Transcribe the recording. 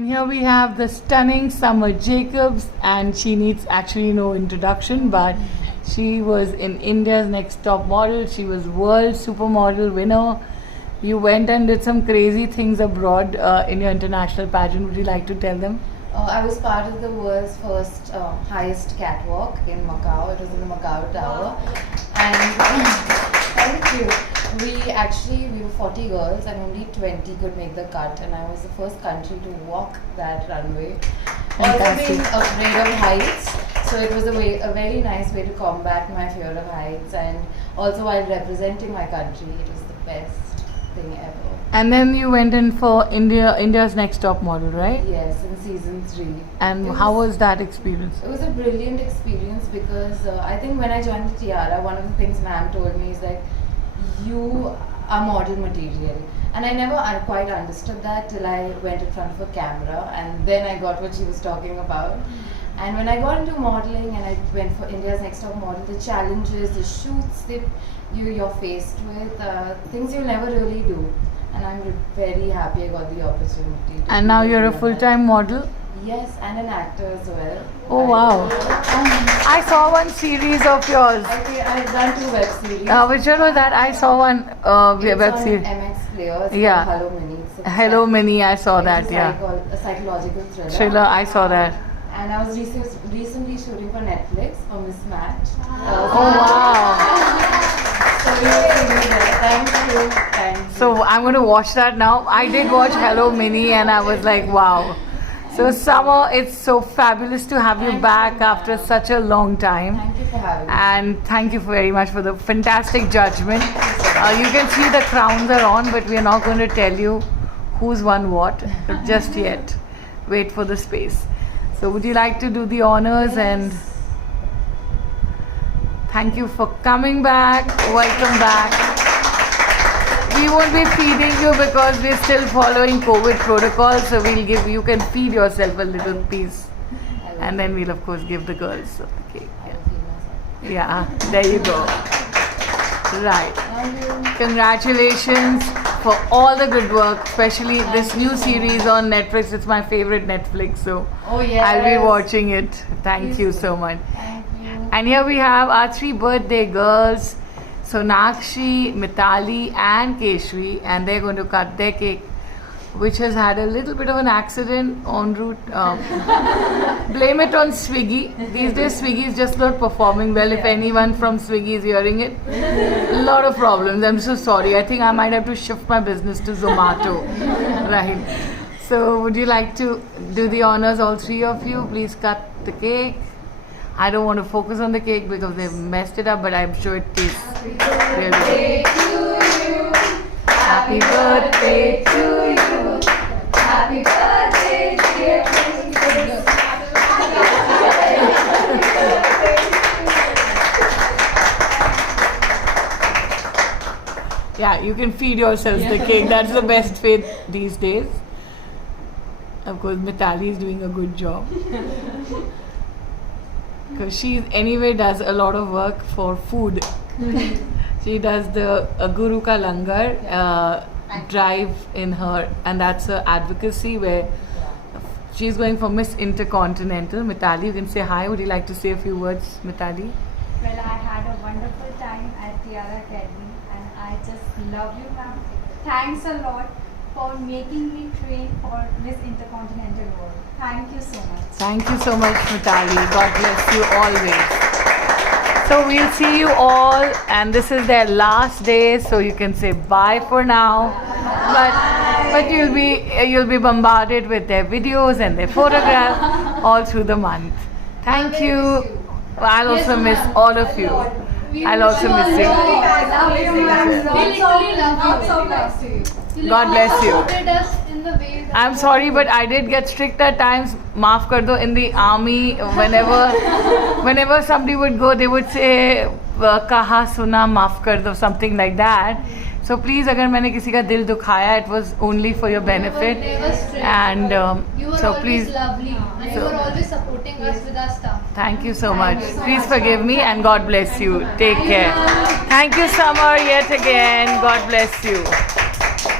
And here we have the stunning Summer Jacobs, and she needs actually no introduction, but she was in India's Next Top Model. She was World Supermodel winner. You went and did some crazy things abroad in your international pageant. Would you like to tell them? I was part of the world's first highest catwalk in Macau. It was in the Macau Tower. And thank you. We were 40 girls and only 20 could make the cut. And I was the first country to walk that runway. Also being afraid of heights. So it was a very nice way to combat my fear of heights. And also while representing my country, it was the best thing ever. And then you went in for India's Next Top Model, right? Yes, in season 3. And how was that experience? It was a brilliant experience because I think when I joined the Tiara, one of the things ma'am told me is like, you are model material. And I never quite understood that till I went in front of a camera, and then I got what she was talking about. And when I got into modeling and I went for India's Next Top Model, the challenges, the shoots that you're faced with, things you'll never really do. And I'm very happy I got the opportunity. And now you're a full-time model? Yes, and an actor as well. Oh wow! I saw one series of yours. I've done 2 web series. Which one was that? I saw one web series. MX Player. It's Yeah. called Hello Mini. Hello Mini, I saw that. Yeah. A psychological thriller. Thriller, I saw that. And I was recently shooting for Netflix for Mismatch. Oh wow! So we were doing that. Thank you. So I'm going to watch that now. I did watch Hello Mini and I was like, wow. So Summer, it's so fabulous to have you back after such a long time. Thank you for having me. And thank you very much for the fantastic judgment. You can see the crowns are on, but we are not going to tell you who's won what just yet. Wait for the space. So would you like to do the honors? And thank you for coming back. Welcome back. We won't be feeding you because we're still following COVID protocols. So we'll give you can feed yourself a little piece, and then we'll of course give the girls of the cake. I will feed myself. Yeah, there you go. Right. Congratulations for all the good work, especially this new series on Netflix. It's my favorite Netflix, so Oh yes. I'll be watching it. Thank you so much. Thank you. And here we have our 3 birthday girls, Sonakshi, Mitali and Keshri, and they're going to cut their cake, which has had a little bit of an accident en route. Blame it on Swiggy. These days Swiggy is just not performing well. If anyone from Swiggy is hearing it, a lot of problems. I'm so sorry. I think I might have to shift my business to Zomato. Right. So would you like to do the honors, all 3 of you? Please cut the cake. I don't want to focus on the cake because they've messed it up, but I'm sure it tastes really good. Happy birthday to you. Happy birthday, dear princess. Yeah, you can feed yourselves the cake. That's the best feed these days. Of course, Mitali is doing a good job. Because she anyway does a lot of work for food. She does the Guru Ka Langar drive in her, and that's her advocacy where she's going for Miss Intercontinental. Mitali, you can say hi. Would you like to say a few words, Mitali? Well, I had a wonderful time at Tiara Academy and I just love you, ma'am. Thanks a lot for making me train for Miss Intercontinental World. Thank you so much. Thank you so much, Mitali. God bless you always. So we'll see you all, and this is their last day, so you can say bye for now. But you'll be bombarded with their videos and their photographs all through the month. Thank you. I'll also miss all of you. I'll also miss you. God bless you. I'm sorry, but I did get strict at times. Maaf kar do. In the army, whenever somebody would go, they would say, "Kaha suna maaf kar do," something like that. So please, agar मैंने किसी का दिल दुखाया, it was only for your benefit. And so please. Lovely. And you were always supporting us with our stuff. Thank you so much. Please forgive me and God bless you. Take care. Thank you, Summer, yet again. God bless you.